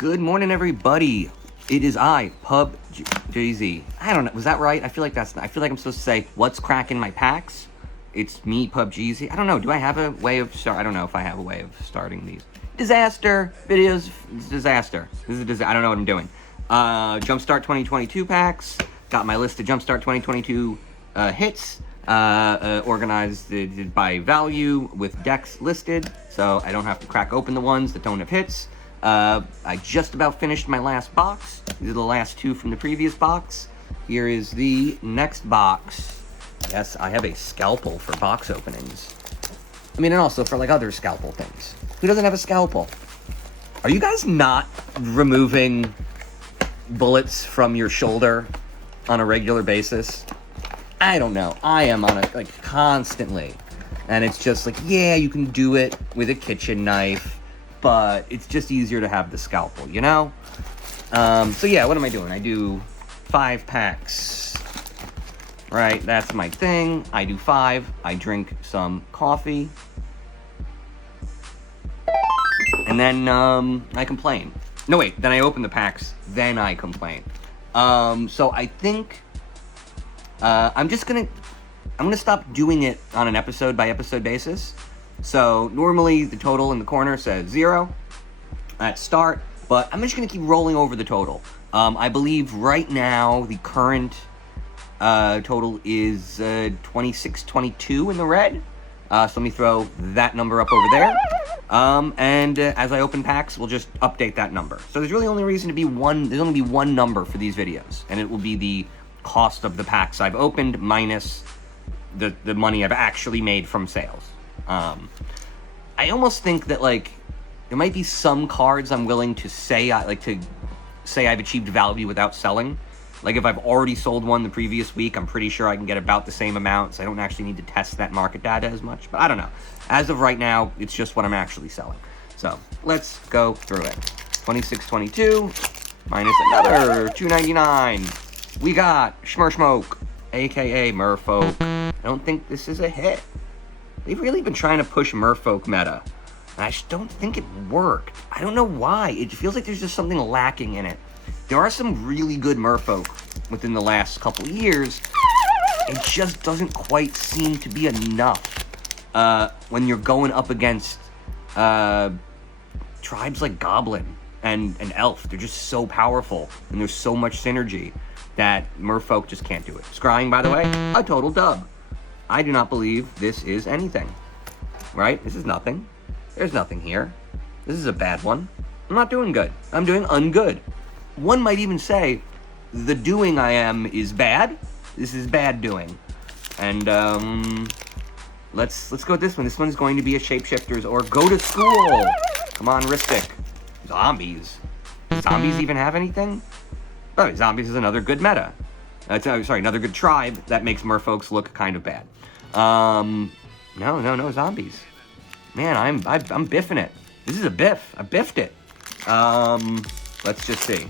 Good morning, everybody. It is I, PubJeezy. I don't know. Was that right? I feel like I'm supposed to say, what's cracking my packs? It's me, PubJeezy. I don't know. Do I have a way of I don't know if I have a way of starting these. Disaster videos. Disaster. I don't know what I'm doing. Jumpstart 2022 packs. Got my list of Jumpstart 2022 hits. Organized by value with decks listed, so I don't have to crack open the ones that don't have hits. I just about finished my last box. These are the last two from the previous box. Here is the next box. Yes, I have a scalpel for box openings. I mean, and also for like other scalpel things. Who doesn't have a scalpel? Are you guys not removing bullets from your shoulder on a regular basis? I don't know. I am on it like constantly. And it's just like, yeah, you can do it with a kitchen knife, but it's just easier to have the scalpel, you know? So yeah, what am I doing? I do 5 packs. Right, that's my thing. I do 5. I drink some coffee. And then I complain. No, wait, then I open the packs, then I complain. So I think I'm gonna stop doing it on an episode by episode basis. So normally the total in the corner says 0 at start, but I'm just gonna keep rolling over the total. I believe right now the current total is 2622 in the red. So let me throw that number up over there. And as I open packs, we'll just update that number. So there's really only reason to be there's only one number for these videos, and it will be the cost of the packs I've opened minus the money I've actually made from sales. I almost think that like there might be some cards I'm willing to say I've achieved value without selling. Like if I've already sold one the previous week, I'm pretty sure I can get about the same amount, so I don't actually need to test that market data as much. But I don't know. As of right now, it's just what I'm actually selling. So let's go through it. 2622 minus another 299. We got Schmersmoke, aka Merfolk. I don't think this is a hit. They've really been trying to push Merfolk meta, and I just don't think it worked. I don't know why. It feels like there's just something lacking in it. There are some really good Merfolk within the last couple of years. It just doesn't quite seem to be enough when you're going up against tribes like Goblin and Elf. They're just so powerful, and there's so much synergy that Merfolk just can't do it. Scrying, by the way, a total dub. I do not believe this is anything. Right? This is nothing. There's nothing here. This is a bad one. I'm not doing good. I'm doing ungood. One might even say, the doing I am is bad. This is bad doing. And, let's go with this one. This one's going to be a Shapeshifters or Go to School. Come on, Ristic. Zombies. Does zombies even have anything? Oh, zombies is another good meta. Another good tribe that makes Merfolks look kind of bad. No zombies. Man, I'm biffing it. This is a biff. I biffed it. Let's just see.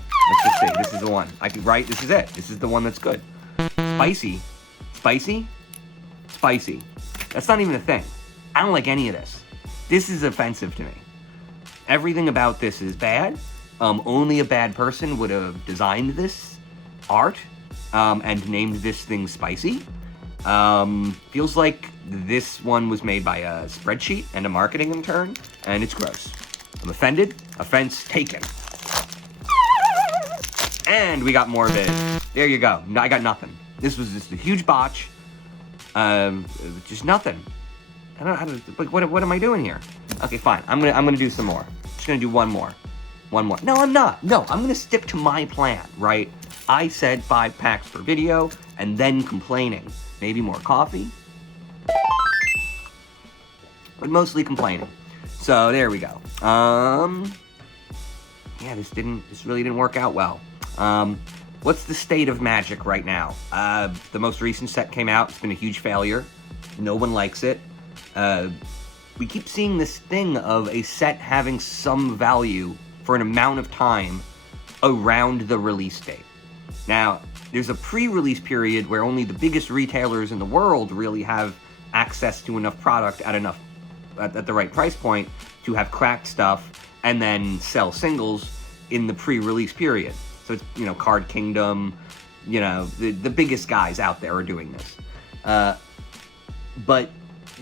This is the one. This is it. This is the one that's good. Spicy. That's not even a thing. I don't like any of this. This is offensive to me. Everything about this is bad. Only a bad person would have designed this art and named this thing Spicy. Feels like this one was made by a spreadsheet and a marketing intern, and it's gross. I'm offended. Offense taken. And we got more of it. There you go. I got nothing. This was just a huge botch. Just nothing. I don't know how to, like, what am I doing here? Okay, fine. I'm gonna do some more. Just gonna do one more. No, I'm not. No, I'm gonna stick to my plan, right? I said 5 packs per video, and then complaining. Maybe more coffee. But mostly complaining. So there we go. Yeah, this really didn't work out well. What's the state of Magic right now? The most recent set came out. It's been a huge failure. No one likes it. We keep seeing this thing of a set having some value for an amount of time around the release date. Now, there's a pre-release period where only the biggest retailers in the world really have access to enough product at the right price point to have cracked stuff and then sell singles in the pre-release period. So it's, you know, Card Kingdom, you know, the biggest guys out there are doing this. But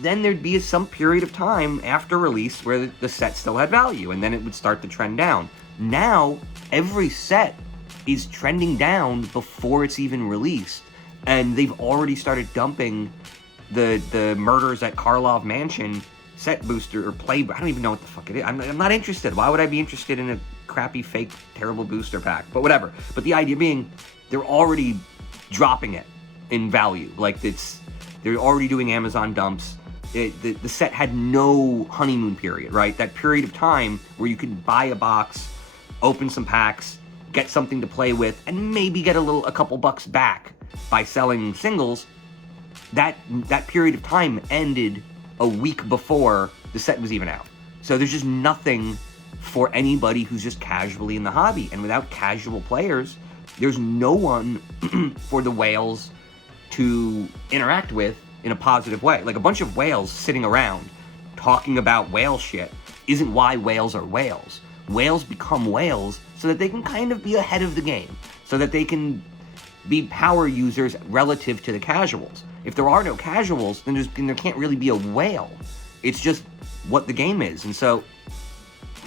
then there'd be some period of time after release where the set still had value, and then it would start to trend down. Now, every set is trending down before it's even released, and they've already started dumping the Murders at Karlov Mansion set booster or play. I don't even know what the fuck it is. I'm not interested. Why would I be interested in a crappy, fake, terrible booster pack? But whatever. But the idea being, they're already dropping it in value. Like, they're already doing Amazon dumps. The set had no honeymoon period, right? That period of time where you could buy a box, open some packs, get something to play with, and maybe get a couple bucks back by selling singles. That period of time ended a week before the set was even out. So there's just nothing for anybody who's just casually in the hobby. And without casual players, there's no one for the whales to interact with in a positive way. Like, a bunch of whales sitting around talking about whale shit isn't why whales are whales. Whales become whales so that they can kind of be ahead of the game, so that they can be power users relative to the casuals. If there are no casuals, then there can't really be a whale. It's just what the game is. And so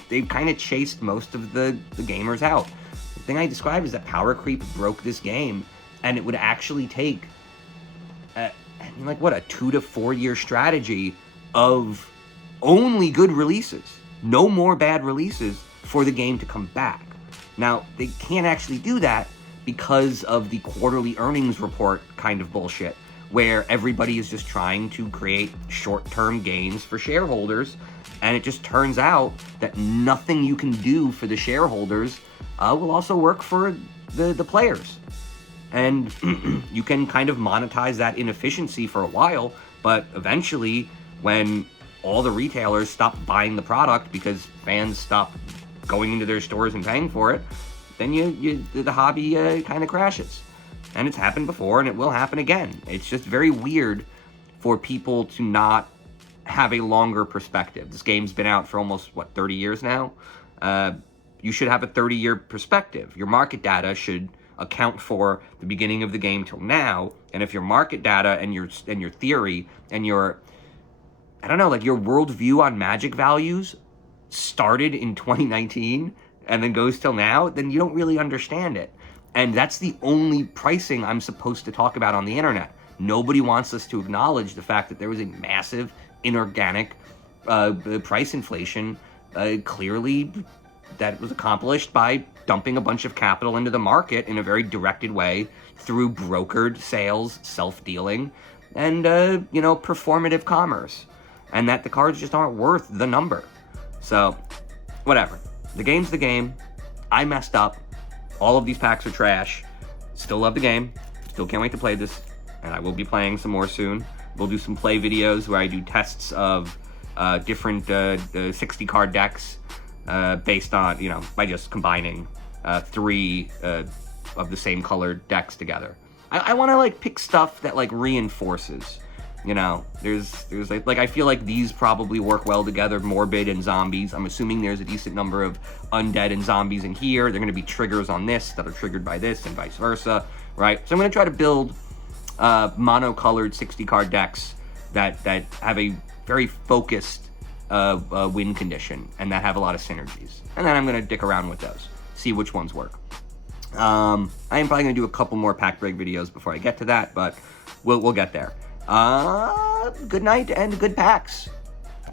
they've kind of chased most of the gamers out. The thing I describe is that power creep broke this game, and it would actually take a 2 to 4 year strategy of only good releases, no more bad releases, for the game to come back. Now, they can't actually do that because of the quarterly earnings report kind of bullshit, where everybody is just trying to create short-term gains for shareholders, and it just turns out that nothing you can do for the shareholders will also work for the players. And you can kind of monetize that inefficiency for a while, but eventually, when all the retailers stop buying the product because fans stop going into their stores and paying for it, then the hobby kind of crashes. And it's happened before, and it will happen again. It's just very weird for people to not have a longer perspective. This game's been out for almost, 30 years now? You should have a 30-year perspective. Your market data should account for the beginning of the game till now. And if your market data and your theory and your, your worldview on Magic values started in 2019 and then goes till now, then you don't really understand it. And that's the only pricing I'm supposed to talk about on the internet. Nobody wants us to acknowledge the fact that there was a massive inorganic price inflation, clearly that was accomplished by dumping a bunch of capital into the market in a very directed way through brokered sales, self-dealing, and, performative commerce. And that the cards just aren't worth the number. So, whatever. The game's the game. I messed up. All of these packs are trash. Still love the game. Still can't wait to play this. And I will be playing some more soon. We'll do some play videos where I do tests of different 60-card decks based on, by just combining 3 of the same colored decks together. I want to, pick stuff that, reinforces. There's I feel like these probably work well together, Morbid and Zombies. I'm assuming there's a decent number of Undead and Zombies in here. They're going to be triggers on this that are triggered by this and vice versa, right? So I'm going to try to build monocolored 60-card decks that have a very focused win condition and that have a lot of synergies. And then I'm going to dick around with those, see which ones work. I am probably going to do a couple more pack break videos before I get to that, but we'll get there. Good night and good packs.